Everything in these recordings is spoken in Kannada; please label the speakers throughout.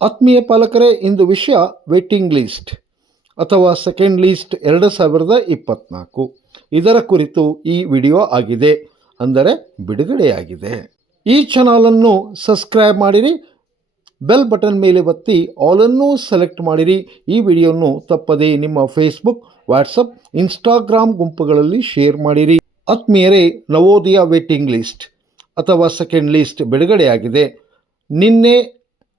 Speaker 1: ಆತ್ಮೀಯ ಪಾಲಕರೇ, ಇಂದು ವಿಷಯ ವೇಟಿಂಗ್ ಲಿಸ್ಟ್ ಅಥವಾ ಸೆಕೆಂಡ್ ಲಿಸ್ಟ್ ಎರಡು ಸಾವಿರದ ಇಪ್ಪತ್ತ್ನಾಲ್ಕು ಇದರ ಕುರಿತು ಈ ವಿಡಿಯೋ ಆಗಿದೆ ಅಂದರೆ ಬಿಡುಗಡೆಯಾಗಿದೆ. ಈ ಚಾನಲನ್ನು ಸಬ್ಸ್ಕ್ರೈಬ್ ಮಾಡಿರಿ ಬೆಲ್ ಬಟನ್ ಮೇಲೆ ಒತ್ತಿ ಆಲನ್ನು ಸೆಲೆಕ್ಟ್ ಮಾಡಿರಿ. ಈ ವಿಡಿಯೋವನ್ನು ತಪ್ಪದೇ ನಿಮ್ಮ ಫೇಸ್ಬುಕ್ ವಾಟ್ಸಪ್ ಇನ್ಸ್ಟಾಗ್ರಾಮ್ ಗುಂಪುಗಳಲ್ಲಿ ಶೇರ್ ಮಾಡಿರಿ. ಆತ್ಮೀಯರೇ, ನವೋದಯ ವೇಟಿಂಗ್ ಲಿಸ್ಟ್ ಅಥವಾ ಸೆಕೆಂಡ್ ಲಿಸ್ಟ್ ಬಿಡುಗಡೆಯಾಗಿದೆ. ನಿನ್ನೆ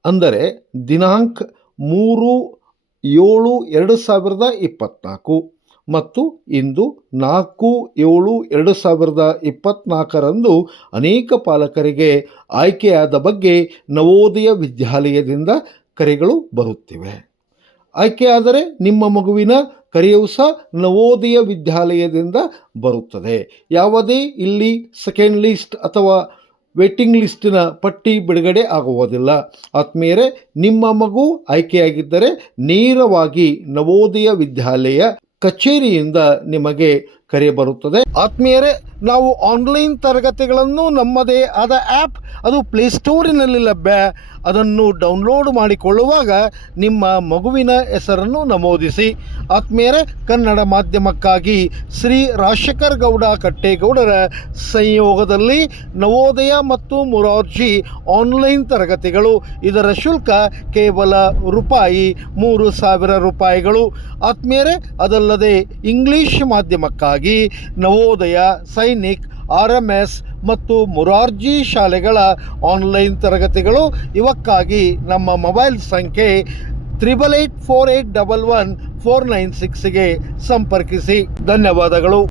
Speaker 1: ಅಂದರೆ ದಿನಾಂಕ ಮೂರು ಏಳು ಎರಡು ಸಾವಿರದ ಇಪ್ಪತ್ತ್ನಾಲ್ಕು ಮತ್ತು ಇಂದು ನಾಲ್ಕು ಏಳು ಎರಡು ಸಾವಿರದ ಇಪ್ಪತ್ತ್ನಾಲ್ಕರಂದು ಅನೇಕ ಪಾಲಕರಿಗೆ ಆಯ್ಕೆಯಾದ ಬಗ್ಗೆ ನವೋದಯ ವಿದ್ಯಾಲಯದಿಂದ ಕರೆಗಳು ಬರುತ್ತಿವೆ. ಆಯ್ಕೆಯಾದರೆ ನಿಮ್ಮ ಮಗುವಿನ ಕರೆಯು ಸಹ ನವೋದಯ ವಿದ್ಯಾಲಯದಿಂದ ಬರುತ್ತದೆ. ಯಾವುದೇ ಇಲ್ಲಿ ಸೆಕೆಂಡ್ ಲಿಸ್ಟ್ ಅಥವಾ ವೇಟಿಂಗ್ ಲಿಸ್ಟಿನ ಪಟ್ಟಿ ಬಿಡುಗಡೆ ಆಗುವುದಿಲ್ಲ. ಆತ್ಮೀಯರೇ ನಿಮ್ಮ ಮಗು ಆಯ್ಕೆಯಾಗಿದ್ದರೆ ನೇರವಾಗಿ ನವೋದಯ ವಿದ್ಯಾಲಯ ಕಚೇರಿಯಿಂದ ನಿಮಗೆ ಕರೆ ಬರುತ್ತದೆ ಆತ್ಮೀಯರೇ, ನಾವು ಆನ್ಲೈನ್ ತರಗತಿಗಳನ್ನು ನಮ್ಮದೇ ಆದ ಆ್ಯಪ್ ಅದು ಪ್ಲೇಸ್ಟೋರಿನಲ್ಲಿ ಲಭ್ಯ. ಅದನ್ನು ಡೌನ್ಲೋಡ್ ಮಾಡಿಕೊಳ್ಳುವಾಗ ನಿಮ್ಮ ಮಗುವಿನ ಹೆಸರನ್ನು ನಮೂದಿಸಿ. ಆತ್ಮೀಯರೇ, ಕನ್ನಡ ಮಾಧ್ಯಮಕ್ಕಾಗಿ ಶ್ರೀ ರಾಜಶೇಖರ್ ಗೌಡ ಕಟ್ಟೇಗೌಡರ ಸಂಯೋಗದಲ್ಲಿ ನವೋದಯ ಮತ್ತು ಮೊರಾರ್ಜಿ ಆನ್ಲೈನ್ ತರಗತಿಗಳು. ಇದರ ಶುಲ್ಕ ಕೇವಲ ರೂಪಾಯಿ ಮೂರು ಸಾವಿರ ರೂಪಾಯಿಗಳು. ಆತ್ಮೀಯರೇ, ಅದಲ್ಲದೆ English ಮಾಧ್ಯಮಕ್ಕಾಗಿ Navodaya, Sainik R M S ಮತ್ತು ಮುರಾರ್ಜಿ ಶಾಲೆಗಳ ಆನ್ಲೈನ್ ತರಗತಿಗಳು. ಇವಕ್ಕಾಗಿ ನಮ್ಮ ಮೊಬೈಲ್ ಸಂಖ್ಯೆ triple eight four eight double one four nine ಸಿಕ್ಸ್ಗೆ ಸಂಪರ್ಕಿಸಿ. ಧನ್ಯವಾದಗಳು.